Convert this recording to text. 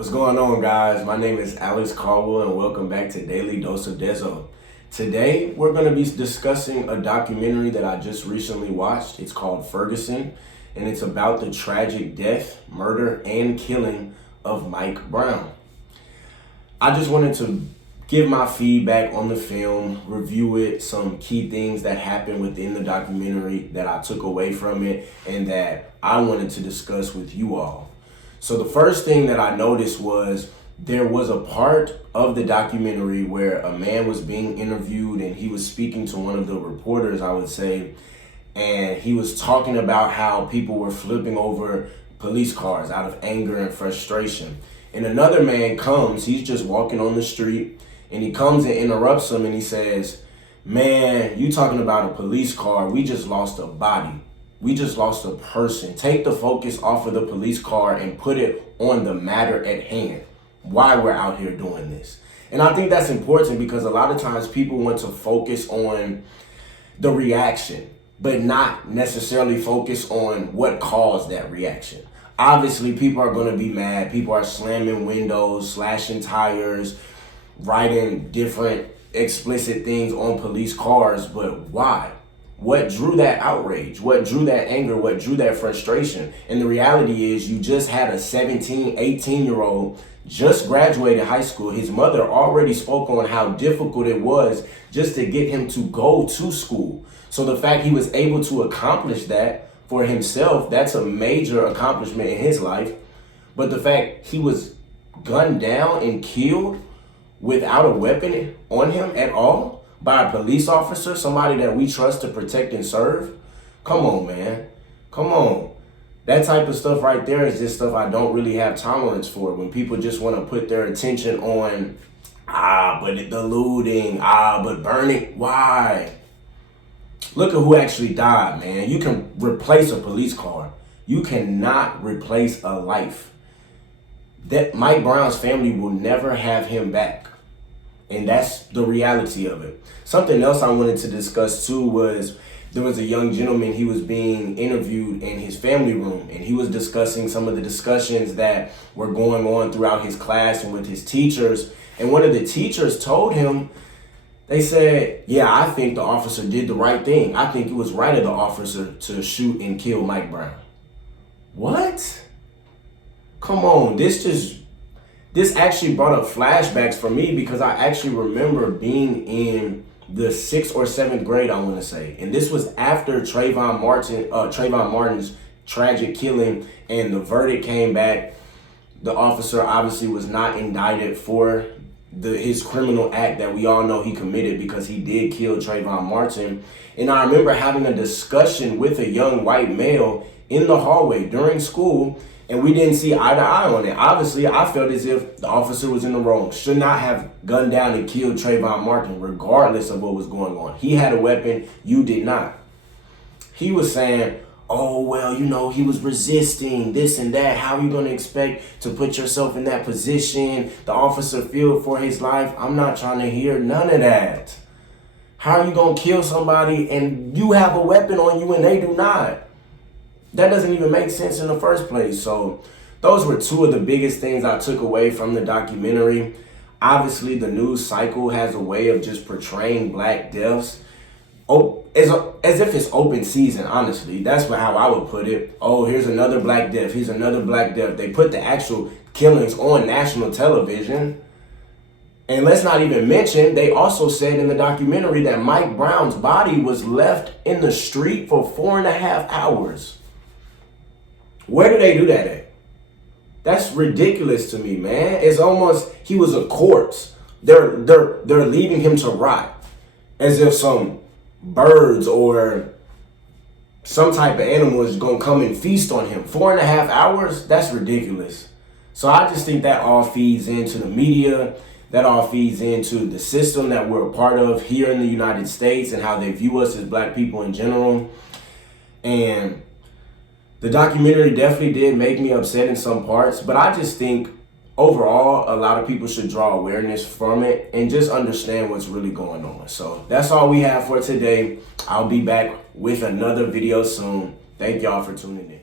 What's going on, guys? My name is Alex Caldwell and welcome back to Daily Dose of Dezo. Today we're going to be discussing a documentary that I just recently watched. It's called Ferguson, and it's about the tragic death, murder, and killing of Mike Brown. I just wanted to give my feedback on the film, review it, some key things that happened within the documentary that I took away from it and that I wanted to discuss with you all. So the first thing that I noticed was there was a part of the documentary where a man was being interviewed and he was speaking to one of the reporters, I would say, and he was talking about how people were flipping over police cars out of anger and frustration. And another man comes, he's just walking on the street, and he comes and interrupts him and he says, "Man, you talking about a police car, we just lost a body. We just lost a person. Take the focus off of the police car and put it on the matter at hand. Why we're out here doing this." And I think that's important because a lot of times people want to focus on the reaction, but not necessarily focus on what caused that reaction. Obviously, people are going to be mad. People are slamming windows, slashing tires, writing different explicit things on police cars, but why? What drew that outrage? What drew that anger? What drew that frustration? And the reality is you just had a 17, 18-year-old just graduated high school. His mother already spoke on how difficult it was just to get him to go to school. So the fact he was able to accomplish that for himself, that's a major accomplishment in his life. But the fact he was gunned down and killed without a weapon on him at all, by a police officer, somebody that we trust to protect and serve. Come on, man. Come on. That type of stuff right there is just stuff I don't really have tolerance for. When people just want to put their attention on, but the looting, but burning. Why? Look at who actually died, man. You can replace a police car. You cannot replace a life. That Mike Brown's family will never have him back. And that's the reality of it. Something else I wanted to discuss too was there was a young gentleman, he was being interviewed in his family room, and he was discussing some of the discussions that were going on throughout his class and with his teachers. And one of the teachers told him, they said, "Yeah, I think the officer did the right thing. I think it was right of the officer to shoot and kill Mike Brown." What? Come on, this actually brought up flashbacks for me because I actually remember being in the 6th or 7th grade, I want to say. And this was after Trayvon Martin's tragic killing, and the verdict came back. The officer obviously was not indicted for his criminal act that we all know he committed because he did kill Trayvon Martin. And I remember having a discussion with a young white male in the hallway during school, and we didn't see eye to eye on it. Obviously, I felt as if the officer was in the wrong. Should not have gunned down and killed Trayvon Martin, regardless of what was going on. He had a weapon, you did not. He was saying, "Oh, well, he was resisting, this and that. How are you going to expect to put yourself in that position? The officer feared for his life." I'm not trying to hear none of that. How are you going to kill somebody and you have a weapon on you and they do not? That doesn't even make sense in the first place. So those were two of the biggest things I took away from the documentary. Obviously, the news cycle has a way of just portraying black deaths as if it's open season, honestly. That's how I would put it. Oh, here's another black death. Here's another black death. They put the actual killings on national television. And let's not even mention, they also said in the documentary that Mike Brown's body was left in the street for 4.5 hours. Where do they do that at? That's ridiculous to me, man. It's almost he was a corpse. They're leaving him to rot as if some birds or some type of animal is gonna come and feast on him. 4.5 hours? That's ridiculous. So I just think that all feeds into the media. That all feeds into the system that we're a part of here in the United States and how they view us as black people in general. And the documentary definitely did make me upset in some parts, but I just think overall, a lot of people should draw awareness from it and just understand what's really going on. So that's all we have for today. I'll be back with another video soon. Thank y'all for tuning in.